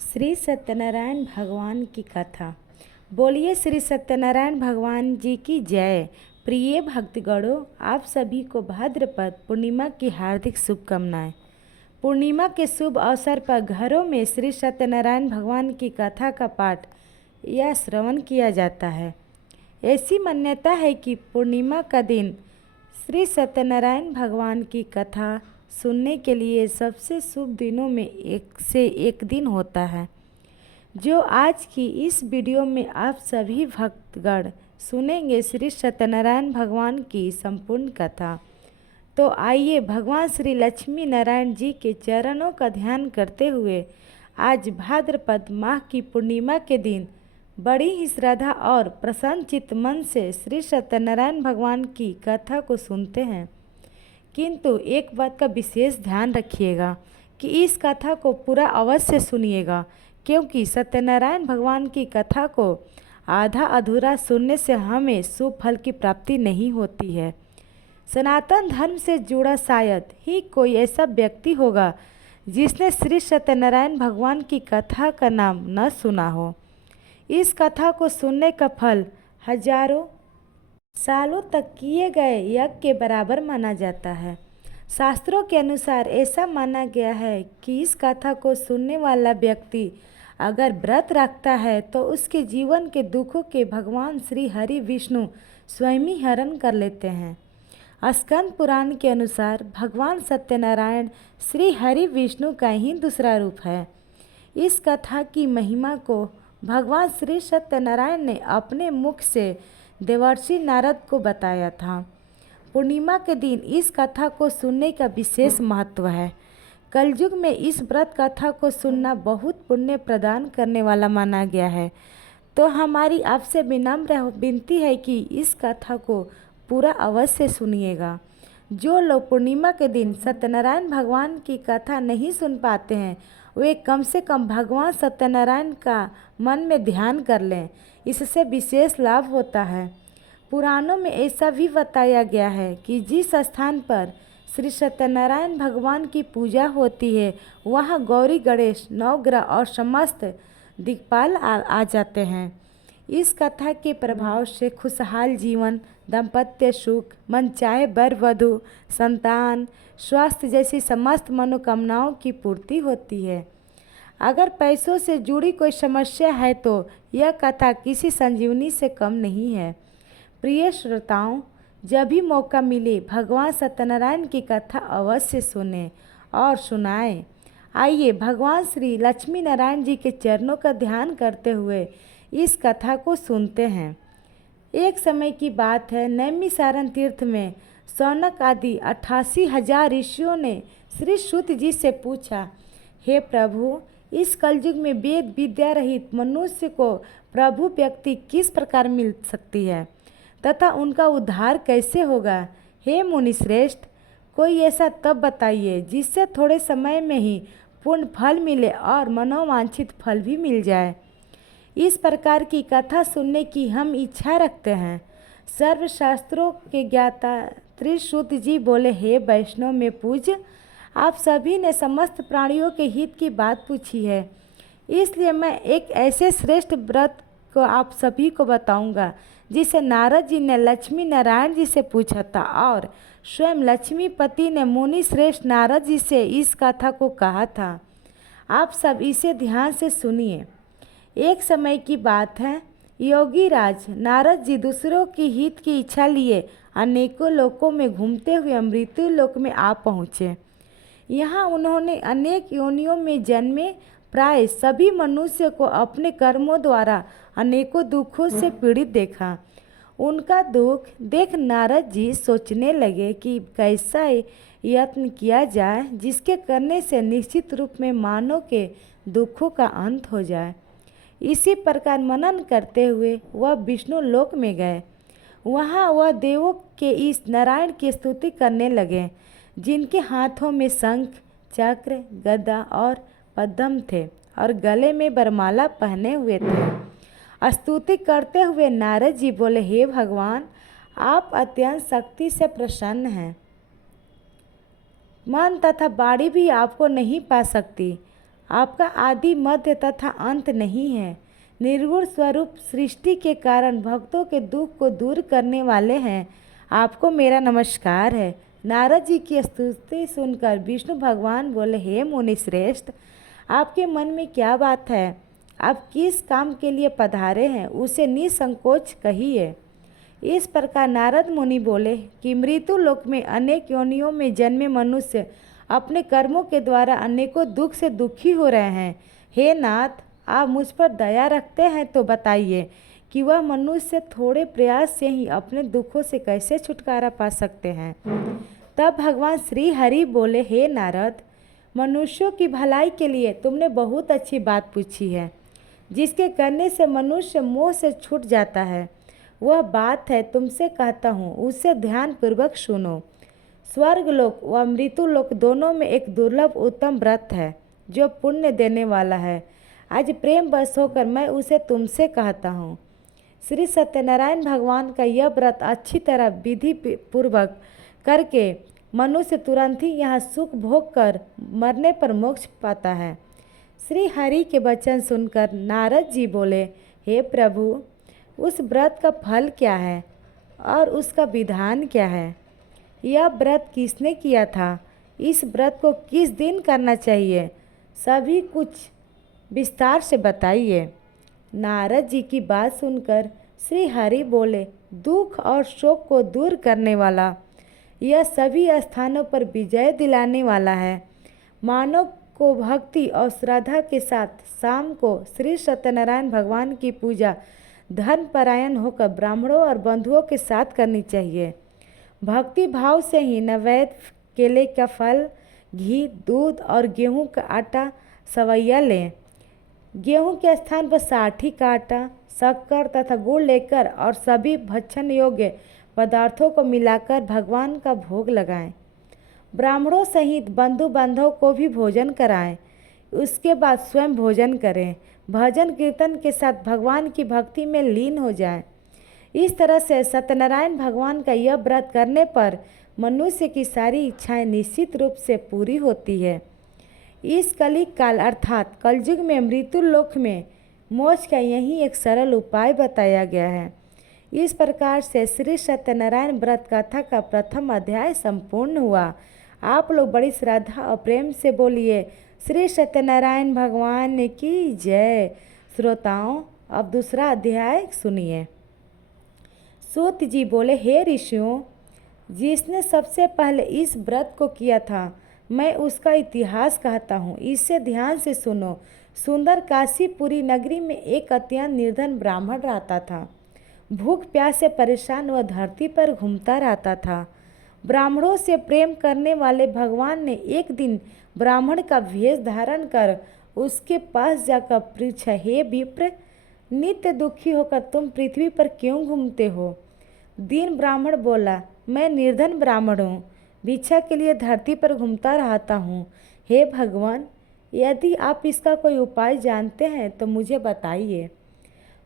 श्री सत्यनारायण भगवान की कथा। बोलिए श्री सत्यनारायण भगवान जी की जय। प्रिय भक्तगणों, आप सभी को भाद्रपद पूर्णिमा की हार्दिक शुभकामनाएं। पूर्णिमा के शुभ अवसर पर घरों में श्री सत्यनारायण भगवान की कथा का पाठ या श्रवण किया जाता है। ऐसी मान्यता है कि पूर्णिमा का दिन श्री सत्यनारायण भगवान की कथा सुनने के लिए सबसे शुभ दिनों में एक से एक दिन होता है, जो आज की इस वीडियो में आप सभी भक्तगण सुनेंगे श्री सत्यनारायण भगवान की संपूर्ण कथा। तो आइए भगवान श्री लक्ष्मी नारायण जी के चरणों का ध्यान करते हुए आज भाद्रपद माह की पूर्णिमा के दिन बड़ी ही श्रद्धा और प्रसन्नचित्त मन से श्री सत्यनारायण भगवान की कथा को सुनते हैं। किंतु एक बात का विशेष ध्यान रखिएगा कि इस कथा को पूरा अवश्य सुनिएगा, क्योंकि सत्यनारायण भगवान की कथा को आधा अधूरा सुनने से हमें शुभ फल की प्राप्ति नहीं होती है। सनातन धर्म से जुड़ा शायद ही कोई ऐसा व्यक्ति होगा जिसने श्री सत्यनारायण भगवान की कथा का नाम न सुना हो। इस कथा को सुनने का फल हजारों सालों तक किए गए यज्ञ के बराबर माना जाता है। शास्त्रों के अनुसार ऐसा माना गया है कि इस कथा को सुनने वाला व्यक्ति अगर व्रत रखता है तो उसके जीवन के दुखों के भगवान श्री हरि विष्णु स्वयं ही हरण कर लेते हैं। स्कंद पुराण के अनुसार भगवान सत्यनारायण श्री हरि विष्णु का ही दूसरा रूप है। इस कथा की महिमा को भगवान श्री सत्यनारायण ने अपने मुख से देवर्षि नारद को बताया था। पूर्णिमा के दिन इस कथा को सुनने का विशेष महत्व है। कलयुग में इस व्रत कथा को सुनना बहुत पुण्य प्रदान करने वाला माना गया है। तो हमारी आपसे विनम्र विनती है कि इस कथा को पूरा अवश्य सुनिएगा। जो लोग पूर्णिमा के दिन सत्यनारायण भगवान की कथा नहीं सुन पाते हैं, वे कम से कम भगवान सत्यनारायण का मन में ध्यान कर लें, इससे विशेष लाभ होता है। पुराणों में ऐसा भी बताया गया है कि जिस स्थान पर श्री सत्यनारायण भगवान की पूजा होती है, वहाँ गौरी गणेश नवग्रह और समस्त दिक्पाल आ जाते हैं। इस कथा के प्रभाव से खुशहाल जीवन, दाम्पत्य सुख, मनचाहे वर वधु, संतान, स्वास्थ्य जैसी समस्त मनोकामनाओं की पूर्ति होती है। अगर पैसों से जुड़ी कोई समस्या है तो यह कथा किसी संजीवनी से कम नहीं है। प्रिय श्रोताओं, जब भी मौका मिले भगवान सत्यनारायण की कथा अवश्य सुने और सुनाएं। आइए भगवान श्री लक्ष्मी नारायण जी के चरणों का ध्यान करते हुए इस कथा को सुनते हैं। एक समय की बात है, नैमिसारण तीर्थ में शौनक आदि 88,000 ऋषियों ने श्री सूत जी से पूछा, हे प्रभु, इस कलयुग में वेद विद्या रहित मनुष्य को प्रभु व्यक्ति किस प्रकार मिल सकती है तथा उनका उद्धार कैसे होगा। हे मुनिश्रेष्ठ, कोई ऐसा तब बताइए जिससे थोड़े समय में ही पूर्ण फल मिले और मनोवांछित फल भी मिल जाए। इस प्रकार की कथा सुनने की हम इच्छा रखते हैं। सर्वशास्त्रों के ज्ञाता त्रिशूत जी बोले, हे वैष्णव में पूज्य, आप सभी ने समस्त प्राणियों के हित की बात पूछी है, इसलिए मैं एक ऐसे श्रेष्ठ व्रत को आप सभी को बताऊंगा जिसे नारद जी ने लक्ष्मी नारायण जी से पूछा था और स्वयं लक्ष्मीपति ने मुनि श्रेष्ठ नारद जी से इस कथा को कहा था। आप सब इसे ध्यान से सुनिए। एक समय की बात है, योगी राज नारद जी दूसरों की हित की इच्छा लिए अनेकों लोकों में घूमते हुए मृत्यु लोक में आ पहुँचे। यहाँ उन्होंने अनेक योनियों में जन्मे प्राय सभी मनुष्य को अपने कर्मों द्वारा अनेकों दुखों से पीड़ित देखा। उनका दुख देख नारद जी सोचने लगे कि कैसा यत्न किया जाए जिसके करने से निश्चित रूप में मानव के दुखों का अंत हो जाए। इसी प्रकार मनन करते हुए वह विष्णु लोक में गए। वहाँ वह देवों के इस नारायण की स्तुति करने लगे, जिनके हाथों में शंख, चक्र, गदा और पद्म थे और गले में वरमाला पहने हुए थे। स्तुति करते हुए नारद जी बोले, हे भगवान, आप अत्यंत शक्ति से प्रसन्न हैं। मन तथा बाड़ी भी आपको नहीं पा सकती। आपका आदि मध्य तथा अंत नहीं है। निर्गुण स्वरूप सृष्टि के कारण भक्तों के दुख को दूर करने वाले हैं। आपको मेरा नमस्कार है। नारद जी की स्तुति सुनकर विष्णु भगवान बोले, हे मुनि श्रेष्ठ, आपके मन में क्या बात है? आप किस काम के लिए पधारे हैं, उसे निसंकोच कहिए। इस प्रकार नारद मुनि बोले कि मृत्यु लोक में अनेक योनियों में जन्मे मनुष्य अपने कर्मों के द्वारा अनेकों दुख से दुखी हो रहे हैं। हे नाथ, आप मुझ पर दया रखते हैं तो बताइए कि वह मनुष्य थोड़े प्रयास से ही अपने दुखों से कैसे छुटकारा पा सकते हैं। तब भगवान श्री हरि बोले, हे नारद, मनुष्यों की भलाई के लिए तुमने बहुत अच्छी बात पूछी है, जिसके करने से मनुष्य मोह से छूट जाता है। वह बात है तुमसे कहता हूँ, उससे ध्यान पूर्वक सुनो। स्वर्गलोक व मृत्युलोक दोनों में एक दुर्लभ उत्तम व्रत है जो पुण्य देने वाला है। आज प्रेम बस होकर मैं उसे तुमसे कहता हूँ। श्री सत्यनारायण भगवान का यह व्रत अच्छी तरह विधि पूर्वक करके मनुष्य तुरंत ही यहाँ सुख भोग कर मरने पर मोक्ष पाता है। श्री हरि के वचन सुनकर नारद जी बोले, हे प्रभु, उस व्रत का फल क्या है और उसका विधान क्या है? यह व्रत किसने किया था? इस व्रत को किस दिन करना चाहिए? सभी कुछ विस्तार से बताइए। नारद जी की बात सुनकर श्री हरि बोले, दुख और शोक को दूर करने वाला, यह सभी स्थानों पर विजय दिलाने वाला है। मानव को भक्ति और श्रद्धा के साथ शाम को श्री सत्यनारायण भगवान की पूजा धर्मपरायण होकर ब्राह्मणों और बंधुओं के साथ करनी चाहिए। भक्ति भाव से ही नैवेद्य, केले का फल, घी, दूध और गेहूं का आटा सवैया लें। गेहूं के स्थान पर साठी का आटा, शक्कर तथा गुड़ लेकर और सभी भक्षण योग्य पदार्थों को मिलाकर भगवान का भोग लगाएं। ब्राह्मणों सहित बंधु बांधव को भी भोजन कराएं। उसके बाद स्वयं भोजन करें। भजन कीर्तन के साथ भगवान की भक्ति में लीन हो जाएं। इस तरह से सत्यनारायण भगवान का यह व्रत करने पर मनुष्य की सारी इच्छाएं निश्चित रूप से पूरी होती है। इस कलिक काल अर्थात कलयुग में मृत्यु लोक में मोक्ष का यही एक सरल उपाय बताया गया है। इस प्रकार से श्री सत्यनारायण व्रत कथा का प्रथम अध्याय संपूर्ण हुआ। आप लोग बड़ी श्रद्धा और प्रेम से बोलिए, श्री सत्यनारायण भगवान की जय। श्रोताओं, अब दूसरा अध्याय सुनिए। सूत जी बोले, हे ऋषियों, जिसने सबसे पहले इस व्रत को किया था, मैं उसका इतिहास कहता हूँ, इसे ध्यान से सुनो। सुंदर काशीपुरी नगरी में एक अत्यंत निर्धन ब्राह्मण रहता था। भूख प्यास से परेशान वह धरती पर घूमता रहता था। ब्राह्मणों से प्रेम करने वाले भगवान ने एक दिन ब्राह्मण का वेश धारण कर उसके पास जाकर पूछा, हे विप्र, नित्य दुखी होकर तुम पृथ्वी पर क्यों घूमते हो? दीन ब्राह्मण बोला, मैं निर्धन ब्राह्मण हूँ, भिक्षा के लिए धरती पर घूमता रहता हूँ। हे भगवान, यदि आप इसका कोई उपाय जानते हैं तो मुझे बताइए।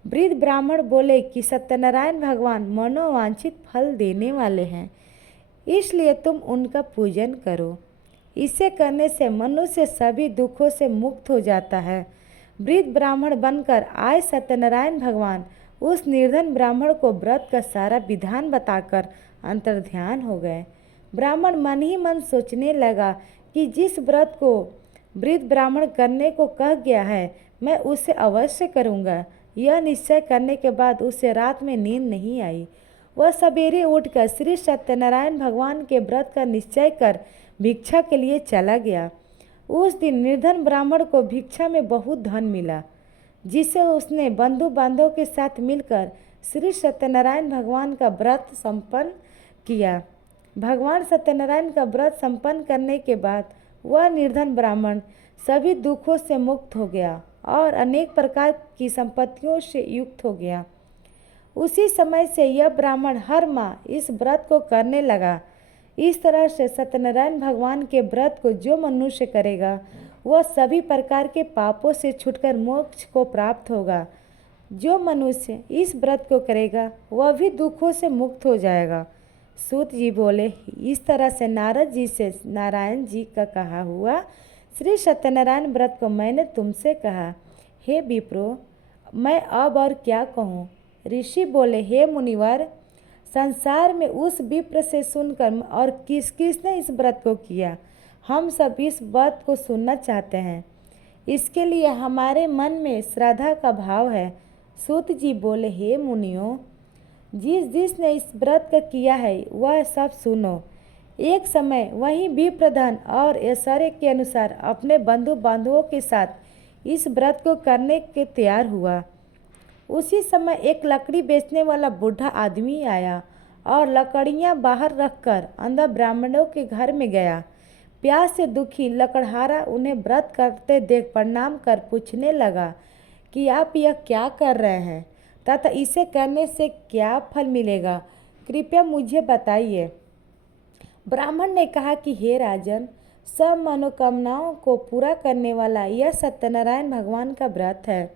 वृद्ध ब्राह्मण बोले कि सत्यनारायण भगवान मनोवांछित फल देने वाले हैं, इसलिए तुम उनका पूजन करो। इसे करने से मनुष्य सभी दुखों से मुक्त हो जाता है। वृद्ध ब्राह्मण बनकर आए सत्यनारायण भगवान उस निर्धन ब्राह्मण को व्रत का सारा विधान बताकर अंतर्ध्यान हो गए। ब्राह्मण मन ही मन सोचने लगा कि जिस व्रत को वृद्ध ब्राह्मण करने को कह गया है, मैं उसे अवश्य करूँगा। यह निश्चय करने के बाद उसे रात में नींद नहीं आई। वह सवेरे उठकर श्री सत्यनारायण भगवान के व्रत का निश्चय कर भिक्षा के लिए चला गया। उस दिन निर्धन ब्राह्मण को भिक्षा में बहुत धन मिला, जिसे उसने बंधु बांधव के साथ मिलकर श्री सत्यनारायण भगवान का व्रत संपन्न किया। भगवान सत्यनारायण का व्रत संपन्न करने के बाद वह निर्धन ब्राह्मण सभी दुखों से मुक्त हो गया और अनेक प्रकार की संपत्तियों से युक्त हो गया। उसी समय से यह ब्राह्मण हर माह इस व्रत को करने लगा। इस तरह से सत्यनारायण भगवान के व्रत को जो मनुष्य करेगा, वह सभी प्रकार के पापों से छूटकर मोक्ष को प्राप्त होगा। जो मनुष्य इस व्रत को करेगा, वह भी दुखों से मुक्त हो जाएगा। सूत जी बोले, इस तरह से नारद जी से नारायण जी का कहा हुआ श्री सत्यनारायण व्रत को मैंने तुमसे कहा, हे विप्रो, मैं अब और क्या कहूँ। ऋषि बोले, हे मुनिवर, संसार में उस विप्र से सुनकर और किस किसने इस व्रत को किया, हम सब इस व्रत को सुनना चाहते हैं। इसके लिए हमारे मन में श्रद्धा का भाव है। सूत जी बोले, हे मुनियों, जिस जिसने इस व्रत का किया है वह सब सुनो। एक समय वही विप्रधन और ऐश्वर्य के अनुसार अपने बंधु बांधवों के साथ इस व्रत को करने के तैयार हुआ। उसी समय एक लकड़ी बेचने वाला बूढ़ा आदमी आया और लकड़ियां बाहर रखकर अंदर ब्राह्मणों के घर में गया। प्यास से दुखी लकड़हारा उन्हें व्रत करते देख प्रणाम कर पूछने लगा कि आप यह क्या कर रहे हैं तथा इसे करने से क्या फल मिलेगा, कृपया मुझे बताइए। ब्राह्मण ने कहा कि हे राजन, सब मनोकामनाओं को पूरा करने वाला यह सत्यनारायण भगवान का व्रत है।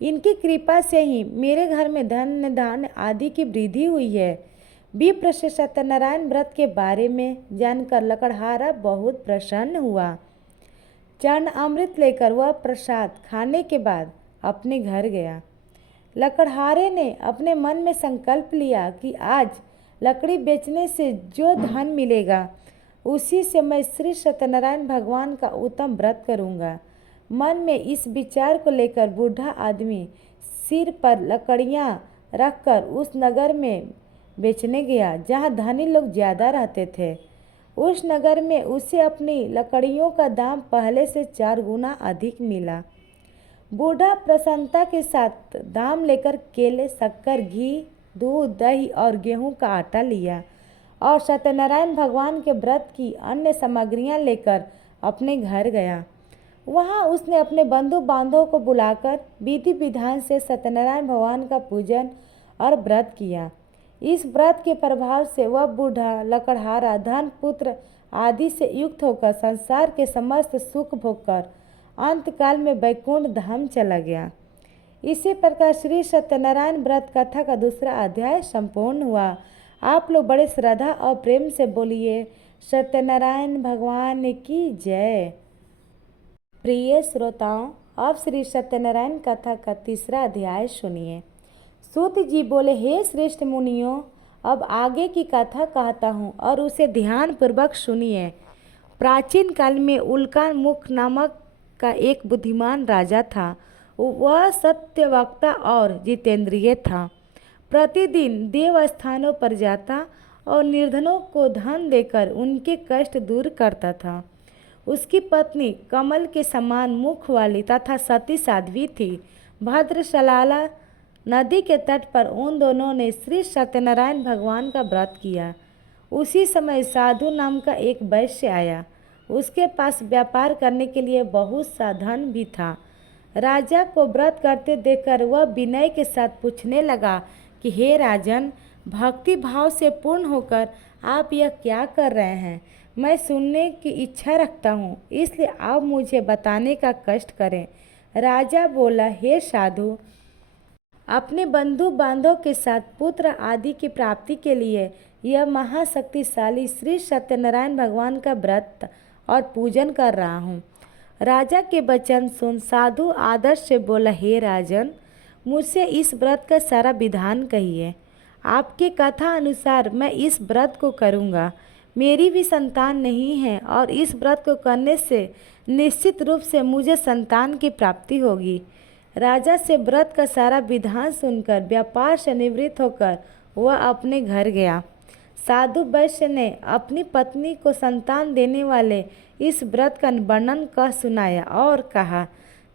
इनकी कृपा से ही मेरे घर में धन धान्य आदि की वृद्धि हुई है। विप्र से सत्यनारायण व्रत के बारे में जानकर लकड़हारा बहुत प्रसन्न हुआ। चरण अमृत लेकर वह प्रसाद खाने के बाद अपने घर गया। लकड़हारे ने अपने मन में संकल्प लिया कि आज लकड़ी बेचने से जो धन मिलेगा उसी से मैं श्री सत्यनारायण भगवान का उत्तम व्रत करूँगा। मन में इस विचार को लेकर बूढ़ा आदमी सिर पर लकड़ियाँ रखकर उस नगर में बेचने गया जहाँ धनी लोग ज़्यादा रहते थे। उस नगर में उसे अपनी लकड़ियों का दाम पहले से 4 गुना अधिक मिला। बूढ़ा प्रसन्नता के साथ दाम लेकर केले, शक्कर, घी, दूध, दही और गेहूं का आटा लिया और सत्यनारायण भगवान के व्रत की अन्य सामग्रियां लेकर अपने घर गया। वहां उसने अपने बंधु बांधवों को बुलाकर विधि विधान से सत्यनारायण भगवान का पूजन और व्रत किया। इस व्रत के प्रभाव से वह बूढ़ा लकड़हारा धन पुत्र आदि से युक्त होकर संसार के समस्त सुख भोगकर अंतकाल में वैकुंठ धाम चला गया। इसी प्रकार श्री सत्यनारायण व्रत कथा का दूसरा अध्याय संपूर्ण हुआ। आप लोग बड़े श्रद्धा और प्रेम से बोलिए, सत्यनारायण भगवान की जय। प्रिय श्रोताओं, अब श्री सत्यनारायण कथा का तीसरा अध्याय सुनिए। सूत जी बोले, हे श्रेष्ठ मुनियों, अब आगे की कथा कहता हूँ और उसे ध्यान पूर्वक सुनिए। प्राचीन काल में उल्कामुख नामक का एक बुद्धिमान राजा था। वह सत्यवक्ता और जितेंद्रिय था। प्रतिदिन देव स्थानों पर जाता और निर्धनों को धन देकर उनके कष्ट दूर करता था। उसकी पत्नी कमल के समान मुख वाली तथा सती साध्वी थी। भद्रशलाला नदी के तट पर उन दोनों ने श्री सत्यनारायण भगवान का व्रत किया। उसी समय साधु नाम का एक वैश्य आया। उसके पास व्यापार करने के लिए बहुत सा धन भी था। राजा को व्रत करते देखकर वह विनय के साथ पूछने लगा कि हे राजन, भक्ति भाव से पूर्ण होकर आप यह क्या कर रहे हैं? मैं सुनने की इच्छा रखता हूँ, इसलिए आप मुझे बताने का कष्ट करें। राजा बोला, हे साधु, अपने बंधु बांधव के साथ पुत्र आदि की प्राप्ति के लिए यह महाशक्तिशाली श्री सत्यनारायण भगवान का व्रत और पूजन कर रहा हूँ। राजा के वचन सुन साधु आदर से बोला, हे राजन, मुझसे इस व्रत का सारा विधान कहिए। आपके कथा अनुसार मैं इस व्रत को करूँगा। मेरी भी संतान नहीं है और इस व्रत को करने से निश्चित रूप से मुझे संतान की प्राप्ति होगी। राजा से व्रत का सारा विधान सुनकर व्यापार से निवृत्त होकर वह अपने घर गया। साधु वैश्य ने अपनी पत्नी को संतान देने वाले इस व्रत का वर्णन कर सुनाया और कहा,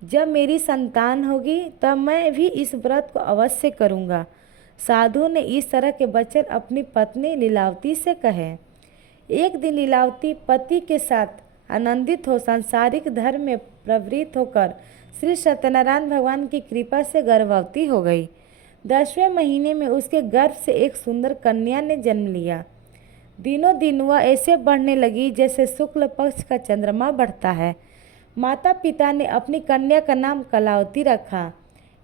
जब मेरी संतान होगी तब मैं भी इस व्रत को अवश्य करूँगा। साधु ने इस तरह के वचन अपनी पत्नी लीलावती से कहे। एक दिन लीलावती पति के साथ आनंदित हो सांसारिक धर्म में प्रवृत्त होकर श्री सत्यनारायण भगवान की कृपा से गर्भवती हो गई। 10वें महीने में उसके गर्भ से एक सुंदर कन्या ने जन्म लिया। दिनों दिन वह ऐसे बढ़ने लगी जैसे शुक्ल पक्ष का चंद्रमा बढ़ता है। माता पिता ने अपनी कन्या का नाम कलावती रखा।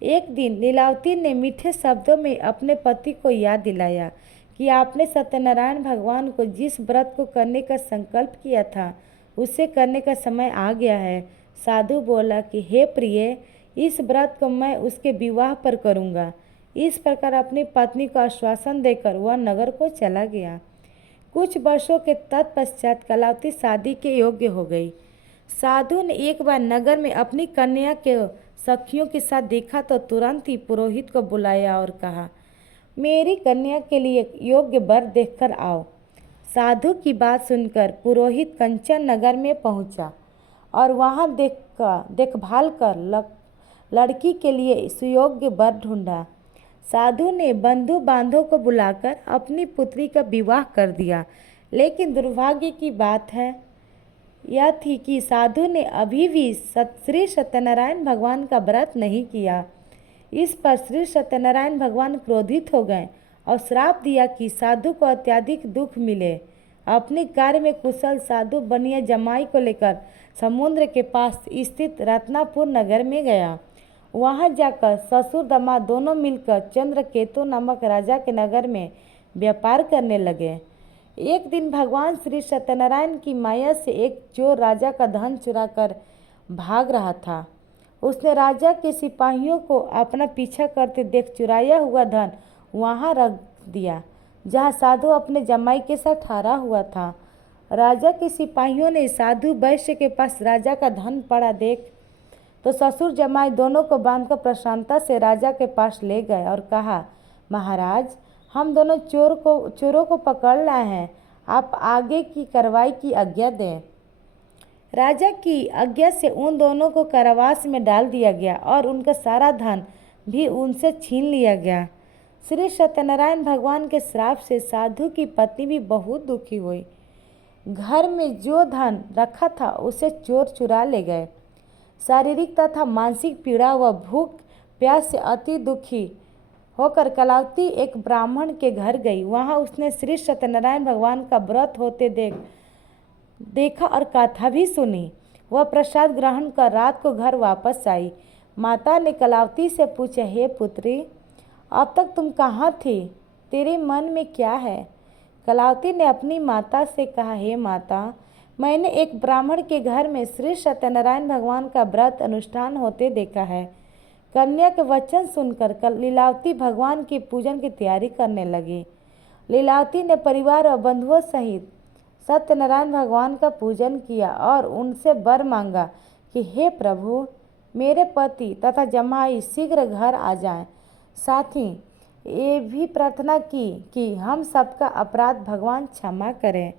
एक दिन लीलावती ने मीठे शब्दों में अपने पति को याद दिलाया कि आपने सत्यनारायण भगवान को जिस व्रत को करने का संकल्प किया था उसे करने का समय आ गया है। साधु बोला कि हे प्रिय, इस व्रत को मैं उसके विवाह पर करूँगा। इस प्रकार अपनी पत्नी को आश्वासन देकर वह नगर को चला गया। कुछ वर्षों के तत्पश्चात कलावती शादी के योग्य हो गई। साधु ने एक बार नगर में अपनी कन्या के सखियों के साथ देखा तो तुरंत ही पुरोहित को बुलाया और कहा, मेरी कन्या के लिए योग्य वर देखकर आओ। साधु की बात सुनकर पुरोहित कंचन नगर में पहुंचा और वहां देखभाल कर लड़की के लिए सुयोग्य वर ढूंढा। साधु ने बंधु बांधों को बुलाकर अपनी पुत्री का विवाह कर दिया, लेकिन दुर्भाग्य की बात है यह थी कि साधु ने अभी भी श्री सत्यनारायण भगवान का व्रत नहीं किया। इस पर श्री सत्यनारायण भगवान क्रोधित हो गए और श्राप दिया कि साधु को अत्यधिक दुख मिले। अपने कार्य में कुशल साधु बनिया जमाई को लेकर समुद्र के पास स्थित रत्नापुर नगर में गया। वहां जाकर ससुर दामाद दोनों मिलकर चंद्रकेतु नामक राजा के नगर में व्यापार करने लगे। एक दिन भगवान श्री सत्यनारायण की माया से एक चोर राजा का धन चुराकर भाग रहा था। उसने राजा के सिपाहियों को अपना पीछा करते देख चुराया हुआ धन वहां रख दिया जहां साधु अपने जमाई के साथ ठहरा हुआ था। राजा के सिपाहियों ने साधु वैश्य के पास राजा का धन पड़ा देख तो ससुर जमाई दोनों को बांधकर प्रसन्नता से राजा के पास ले गए और कहा, महाराज, हम दोनों चोरों को पकड़ लाए हैं, आप आगे की कार्रवाई की आज्ञा दें। राजा की आज्ञा से उन दोनों को कारावास में डाल दिया गया और उनका सारा धन भी उनसे छीन लिया गया। श्री सत्यनारायण भगवान के श्राप से साधु की पत्नी भी बहुत दुखी हुई। घर में जो धन रखा था उसे चोर चुरा ले गए। शारीरिक तथा मानसिक पीड़ा व भूख प्यास से अति दुखी होकर कलावती एक ब्राह्मण के घर गई। वहां उसने श्री सत्यनारायण भगवान का व्रत होते देखा और कथा भी सुनी। वह प्रसाद ग्रहण कर रात को घर वापस आई। माता ने कलावती से पूछा, हे पुत्री, अब तक तुम कहाँ थी? तेरे मन में क्या है? कलावती ने अपनी माता से कहा, हे माता, मैंने एक ब्राह्मण के घर में श्री सत्यनारायण भगवान का व्रत अनुष्ठान होते देखा है। कन्या के वचन सुनकर लीलावती भगवान की पूजन की तैयारी करने लगी। लीलावती ने परिवार और बंधुओं सहित सत्यनारायण भगवान का पूजन किया और उनसे वर मांगा कि हे प्रभु, मेरे पति तथा जमाई शीघ्र घर आ जाएं। साथ ही ये भी प्रार्थना की कि हम सबका अपराध भगवान क्षमा करें।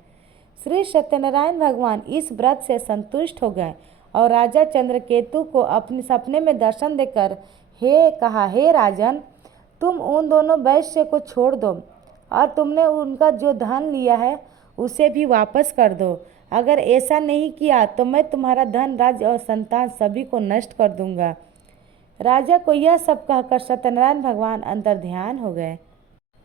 श्री सत्यनारायण भगवान इस व्रत से संतुष्ट हो गए और राजा चंद्रकेतु को अपने सपने में दर्शन देकर कहा, हे राजन, तुम उन दोनों वैश्य को छोड़ दो और तुमने उनका जो धन लिया है उसे भी वापस कर दो। अगर ऐसा नहीं किया तो मैं तुम्हारा धन, राज्य और संतान सभी को नष्ट कर दूंगा। राजा को यह सब कहकर सत्यनारायण भगवान अंतर ध्यान हो गए।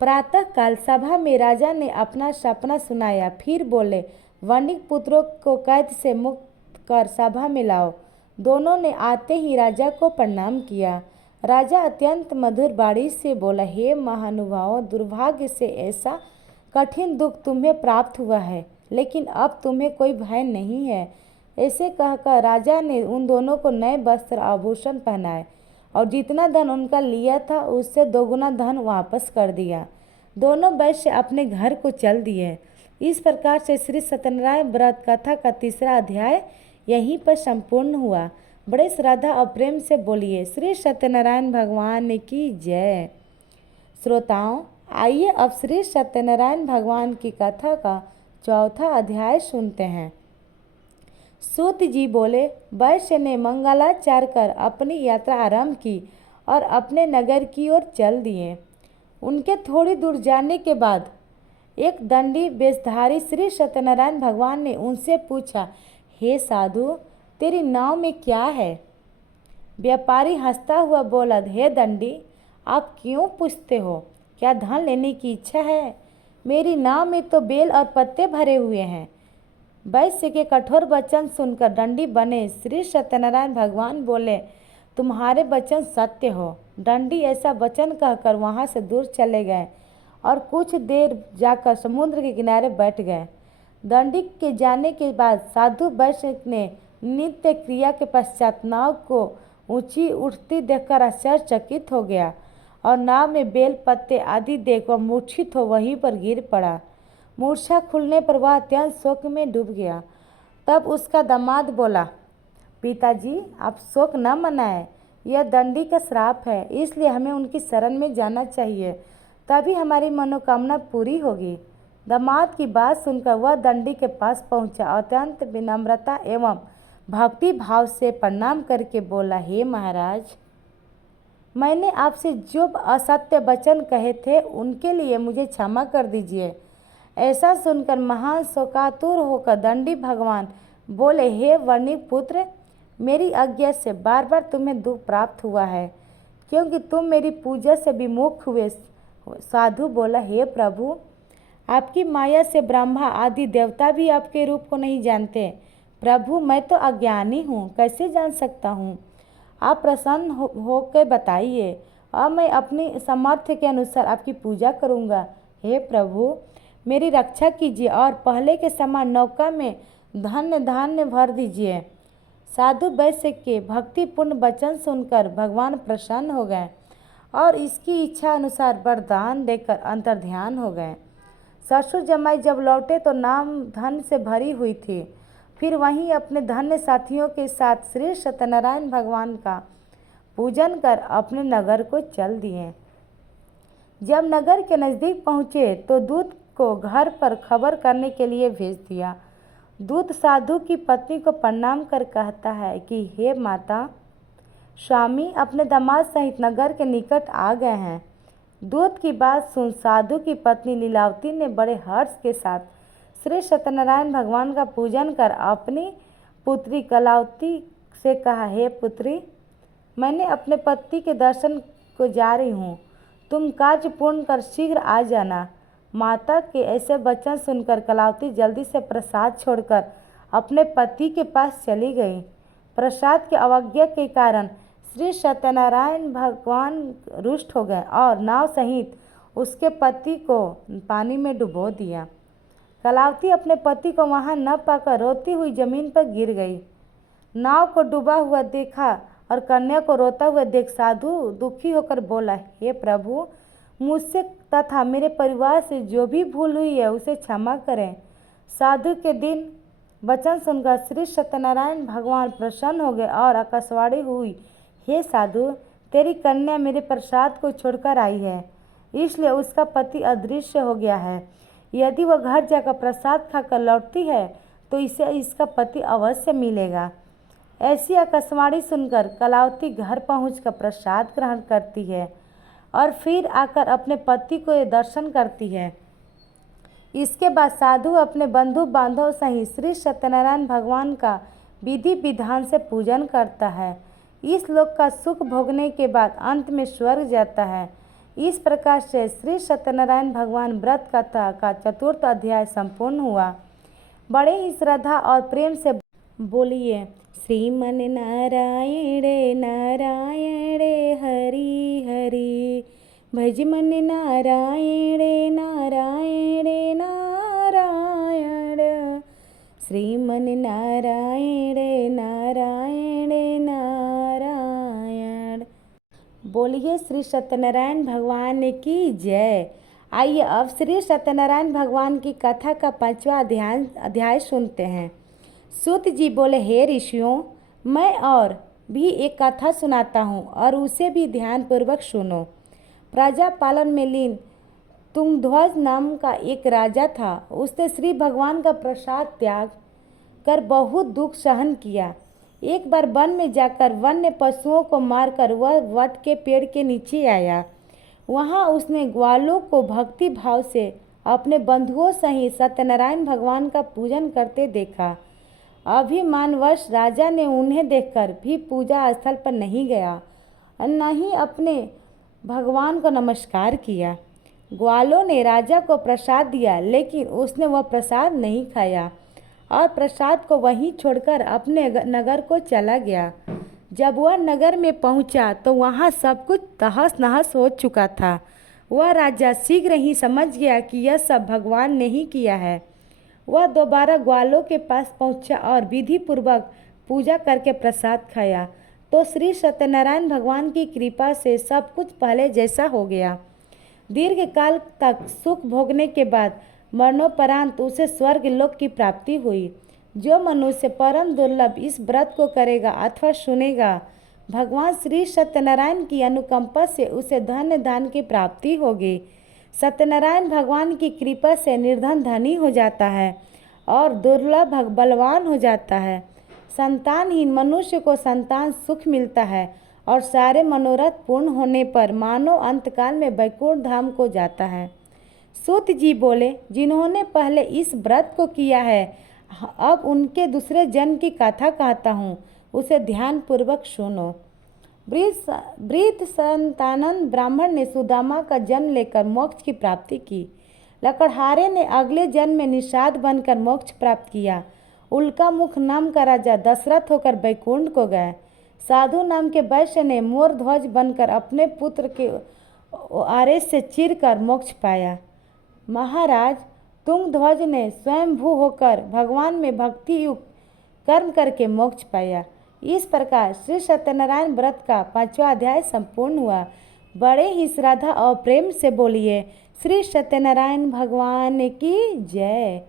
प्रातः काल सभा में राजा ने अपना सपना सुनाया। फिर बोले, वणिक पुत्रों को कैद से मुक्त कर सभा में लाओ। दोनों ने आते ही राजा को प्रणाम किया। राजा अत्यंत मधुर वाणी से बोला, हे महानुभावों, दुर्भाग्य से ऐसा कठिन दुख तुम्हें प्राप्त हुआ है, लेकिन अब तुम्हें कोई भय नहीं है। ऐसे कहकर राजा ने उन दोनों को नए वस्त्र आभूषण पहनाए और जितना धन उनका लिया था उससे दोगुना धन वापस कर दिया। दोनों वैश्य अपने घर को चल दिए। इस प्रकार से श्री सत्यनारायण व्रत कथा का तीसरा अध्याय यहीं पर संपूर्ण हुआ। बड़े श्रद्धा और प्रेम से बोलिए श्री सत्यनारायण भगवान की जय। श्रोताओं, आइए अब श्री सत्यनारायण भगवान की कथा का चौथा अध्याय सुनते हैं। सूत जी बोले, वैश्य ने मंगलाचार कर अपनी यात्रा आरंभ की और अपने नगर की ओर चल दिए। उनके थोड़ी दूर जाने के बाद एक दंडी वेशधारी श्री सत्यनारायण भगवान ने उनसे पूछा, हे साधु, तेरी नाव में क्या है? व्यापारी हंसता हुआ बोला, हे दंडी, आप क्यों पूछते हो? क्या धन लेने की इच्छा है? मेरी नाव में तो बेल और पत्ते भरे हुए हैं। वैश्य के कठोर वचन सुनकर दंडी बने श्री सत्यनारायण भगवान बोले, तुम्हारे वचन सत्य हो। दंडी ऐसा वचन कहकर वहां से दूर चले गए और कुछ देर जाकर समुद्र के किनारे बैठ गए। दंडी के जाने के बाद साधु वैश्य ने नित्य क्रिया के पश्चात नाव को ऊंची उठती देखकर आश्चर्यचकित हो गया और नाव में बेल पत्ते आदि देख वह मूर्छित हो वहीं पर गिर पड़ा। मूर्छा खुलने पर वह अत्यंत शोक में डूब गया। तब उसका दामाद बोला, पिताजी आप शोक न मनाएं, यह दंडी का श्राप है, इसलिए हमें उनकी शरण में जाना चाहिए, तभी हमारी मनोकामना पूरी होगी। दामाद की बात सुनकर वह दंडी के पास पहुंचा, अत्यंत विनम्रता एवं भक्ति भाव से प्रणाम करके बोला, हे महाराज, मैंने आपसे जो असत्य वचन कहे थे उनके लिए मुझे क्षमा कर दीजिए। ऐसा सुनकर महान शोकातुर होकर दंडी भगवान बोले, हे वर्णिक पुत्र, मेरी आज्ञा से बार बार तुम्हें दुख प्राप्त हुआ है क्योंकि तुम मेरी पूजा से विमुख हुए। साधु बोला, हे प्रभु, आपकी माया से ब्रह्मा आदि देवता भी आपके रूप को नहीं जानते। प्रभु, मैं तो अज्ञानी हूँ, कैसे जान सकता हूँ? आप प्रसन्न होकर बताइए और मैं अपनी सामर्थ्य के अनुसार आपकी पूजा करूँगा। हे प्रभु, मेरी रक्षा कीजिए और पहले के समान नौका में धन्य धान्य भर दीजिए। साधु वैश्य के भक्तिपूर्ण वचन सुनकर भगवान प्रसन्न हो गए और इसकी इच्छा अनुसार वरदान देकर अंतर्ध्यान हो गए। ससुर जमाई जब लौटे तो नाव धन से भरी हुई थी। फिर वहीं अपने धन्य साथियों के साथ श्री सत्यनारायण भगवान का पूजन कर अपने नगर को चल दिए। जब नगर के नज़दीक पहुँचे तो दूत को घर पर खबर करने के लिए भेज दिया। दूत साधु की पत्नी को प्रणाम कर कहता है कि हे माता, स्वामी अपने दामाद सहित नगर के निकट आ गए हैं। दूत की बात सुन साधु की पत्नी लीलावती ने बड़े हर्ष के साथ श्री सत्यनारायण भगवान का पूजन कर अपनी पुत्री कलावती से कहा, हे पुत्री, मैंने अपने पति के दर्शन को जा रही हूँ, तुम कार्य पूर्ण कर शीघ्र आ जाना। माता के ऐसे वचन सुनकर कलावती जल्दी से प्रसाद छोड़कर अपने पति के पास चली गई। प्रसाद की अवज्ञा के कारण श्री सत्यनारायण भगवान रुष्ट हो गए और नाव सहित उसके पति को पानी में डुबो दिया। कलावती अपने पति को वहां न पाकर रोती हुई जमीन पर गिर गई। नाव को डूबा हुआ देखा और कन्या को रोता हुआ देख साधु दुखी होकर बोला, हे प्रभु, मुझसे तथा मेरे परिवार से जो भी भूल हुई है उसे क्षमा करें। साधु के दिन वचन सुनकर श्री सत्यनारायण भगवान प्रसन्न हो गए और आकाशवाणी हुई, हे साधु, तेरी कन्या मेरे प्रसाद को छोड़कर आई है, इसलिए उसका पति अदृश्य हो गया है। यदि वह घर जाकर प्रसाद खाकर लौटती है तो इसे इसका पति अवश्य मिलेगा। ऐसी आकाशवाणी सुनकर कलावती घर पहुंचकर प्रसाद ग्रहण करती है और फिर आकर अपने पति को दर्शन करती है। इसके बाद साधु अपने बंधु बांधव सहित श्री सत्यनारायण भगवान का विधि विधान से पूजन करता है। इस लोक का सुख भोगने के बाद अंत में स्वर्ग जाता है। इस प्रकार से श्री सत्यनारायण भगवान व्रत कथा का चतुर्थ अध्याय संपूर्ण हुआ। बड़े ही श्रद्धा और प्रेम से बोलिए, श्रीमन नारायण नारायण हरि हरि, भज मन नारायण नारायण नारायण, श्रीमन नारायण नारायण नारायण। बोलिए श्री सत्यनारायण भगवान की जय। आइए अब श्री सत्यनारायण भगवान की कथा का 5वां अध्याय सुनते हैं। सूत जी बोले, हे ऋषियों, मैं और भी एक कथा सुनाता हूँ और उसे भी ध्यानपूर्वक सुनो। प्रजा पालन में लीन तुंगध्वज नाम का एक राजा था। उसने श्री भगवान का प्रसाद त्याग कर बहुत दुख सहन किया। एक बार वन में जाकर वन्य पशुओं को मारकर वह वट के पेड़ के नीचे आया। वहाँ उसने ग्वालों को भक्ति भाव से अपने बंधुओं सहित सत्यनारायण भगवान का पूजन करते देखा। अभिमानवश राजा ने उन्हें देखकर भी पूजा स्थल पर नहीं गया और न ही अपने भगवान को नमस्कार किया। ग्वालों ने राजा को प्रसाद दिया, लेकिन उसने वह प्रसाद नहीं खाया और प्रसाद को वहीं छोड़कर अपने नगर को चला गया। जब वह नगर में पहुंचा तो वहां सब कुछ तहस नहस हो चुका था। वह राजा शीघ्र ही समझ गया कि यह सब भगवान ने ही किया है। वह दोबारा ग्वालों के पास पहुंचा और विधि पूर्वक पूजा करके प्रसाद खाया तो श्री सत्यनारायण भगवान की कृपा से सब कुछ पहले जैसा हो गया। दीर्घ काल तक सुख भोगने के बाद मरणोपरांत उसे स्वर्ग लोक की प्राप्ति हुई। जो मनुष्य परम दुर्लभ इस व्रत को करेगा अथवा सुनेगा, भगवान श्री सत्यनारायण की अनुकंपा से उसे धन दान की प्राप्ति होगी। सत्यनारायण भगवान की कृपा से निर्धन धनी हो जाता है और दुर्लभ बलवान हो जाता है। संतानहीन मनुष्य को संतान सुख मिलता है और सारे मनोरथ पूर्ण होने पर मानव अंतकाल में वैकुंठ धाम को जाता है। सूत जी बोले, जिन्होंने पहले इस व्रत को किया है अब उनके दूसरे जन्म की कथा कहता हूँ, उसे ध्यान पूर्वक सुनो। वृद्ध संतानंद ब्राह्मण ने सुदामा का जन्म लेकर मोक्ष की प्राप्ति की। लकड़हारे ने अगले जन्म में निषाद बनकर मोक्ष प्राप्त किया। उल्का मुख नाम का राजा दशरथ होकर वैकुंठ को गए। साधु नाम के वैश्य ने मोर ध्वज बनकर अपने पुत्र के आरेश से चीरकर मोक्ष पाया। महाराज तुंगध्वज ने स्वयंभू होकर भगवान में भक्ति युक्त कर्म करके मोक्ष पाया। इस प्रकार श्री सत्यनारायण व्रत का 5वां अध्याय संपूर्ण हुआ। बड़े ही श्रद्धा और प्रेम से बोलिए श्री सत्यनारायण भगवान की जय।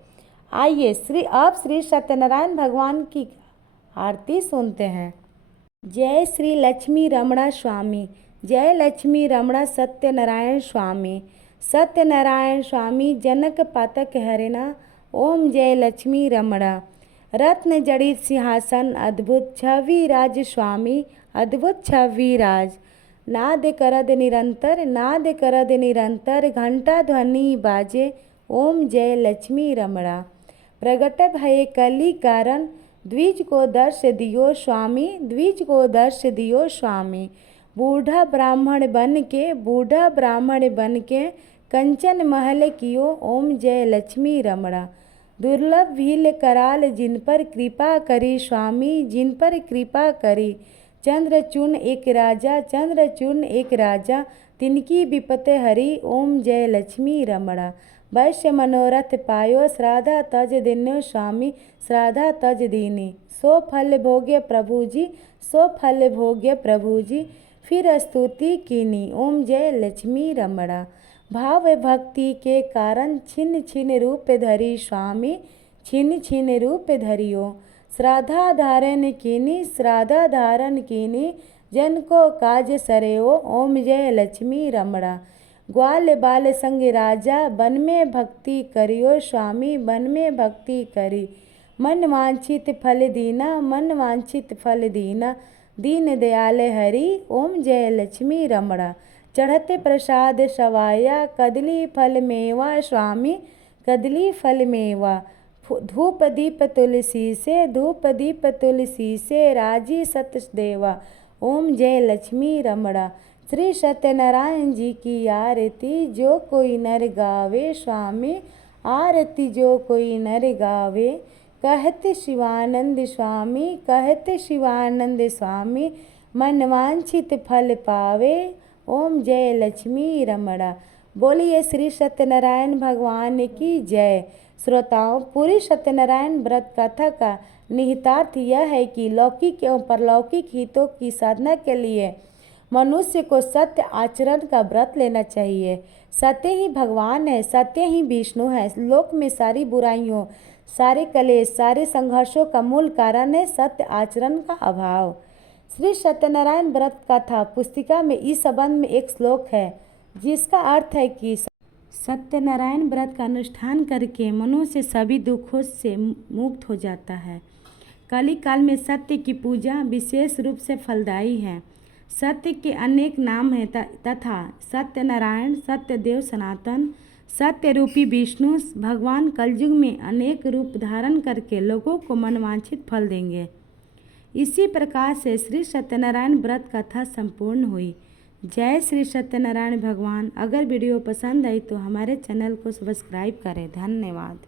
आइए अब श्री सत्यनारायण भगवान की आरती सुनते हैं। जय श्री लक्ष्मी रमणा स्वामी, जय लक्ष्मी रमणा सत्यनारायण स्वामी। सत्यनारायण स्वामी जनक पातक हरिना, ओम जय लक्ष्मी रमणा। रत्न जड़ित सिंहासन अद्भुत छवि राज स्वामी, अद्भुत छवि राज। नाद करद निरंतर, नाद करद निरंतर, घंटा ध्वनि बाजे, ओम जय लक्ष्मी रमणा। प्रगट भये कली कारण, द्विज को दर्श दियो स्वामी, द्विज को दर्श दियो स्वामी। बूढ़ा ब्राह्मण बन के, बूढ़ा ब्राह्मण बन के, कंचन महल कियो, ओम जय लक्ष्मी रमणा। दुर्लभ भील कराल जिन पर कृपा करी स्वामी, जिन पर कृपा करी। चंद्रचूर्ण एक राजा, चंद्रचूर्ण एक राजा, तिनकी विपत हरी, ओम जय लक्ष्मी रमणा। वैश्य मनोरथ पायो, श्राद्धा तज दिन्यो स्वामी, श्राद्धा तज दीनी। सो फल भोग्य प्रभु जी, सो फल भोग्य प्रभु जी, फिर स्तुति कीनी, ओम जय लक्ष्मी रमणा। भाव भक्ति के कारण छिन्न छिन्न रूप धरी स्वामी, छिन्न छिन्न रूप धरियो। श्राद्धा धारण कीनी, श्राद्धा धारण कीनी, जन को काज सरेओ, ओम जय लक्ष्मी रमणा। ग्वाल बाल संग राजा, बन में भक्ति करियो स्वामी, बन में भक्ति करी। मन वांछित फल दीना, मन वांछित फल दीना, दीन दयाल हरि, ओम जय लक्ष्मी रमणा। चढ़ते प्रसाद सवाया, कदली फल मेवा स्वामी, कदली फल मेवा। धूप दीप तुलसी से, धूप दीप तुलसी से, राजी सतदेवा, ओम जय लक्ष्मी रमणा। श्री सत्यनारायण जी की आरती जो कोई नर गावे स्वामी, आरती जो कोई नर गावे। कहते शिवानंद स्वामी, कहते शिवानंद स्वामी, मन वांछित फल पावे, ओम जय लक्ष्मी रमणा। बोलिए श्री सत्यनारायण भगवान की जय। श्रोताओं, पूरी सत्यनारायण व्रत कथा का निहितार्थ यह है कि लौकिक एवं परलौकिक हितों की साधना के लिए मनुष्य को सत्य आचरण का व्रत लेना चाहिए। सत्य ही भगवान है, सत्य ही विष्णु है। लोक में सारी बुराइयों, सारे कलेश, सारे संघर्षों का मूल कारण है सत्य आचरण का अभाव। श्री सत्यनारायण व्रत कथा पुस्तिका में इस संबंध में एक श्लोक है जिसका अर्थ है कि सत्यनारायण व्रत का अनुष्ठान करके मनुष्य सभी दुखों से मुक्त हो जाता है। कली काल में सत्य की पूजा विशेष रूप से फलदायी है। सत्य के अनेक नाम हैं तथा सत्यनारायण, सत्यदेव, सनातन, सत्य रूपी विष्णु भगवान कलयुग में अनेक रूप धारण करके लोगों को मनवांछित फल देंगे। इसी प्रकार से श्री सत्यनारायण व्रत कथा संपूर्ण हुई। जय श्री सत्यनारायण भगवान। अगर वीडियो पसंद आई तो हमारे चैनल को सब्सक्राइब करें। धन्यवाद।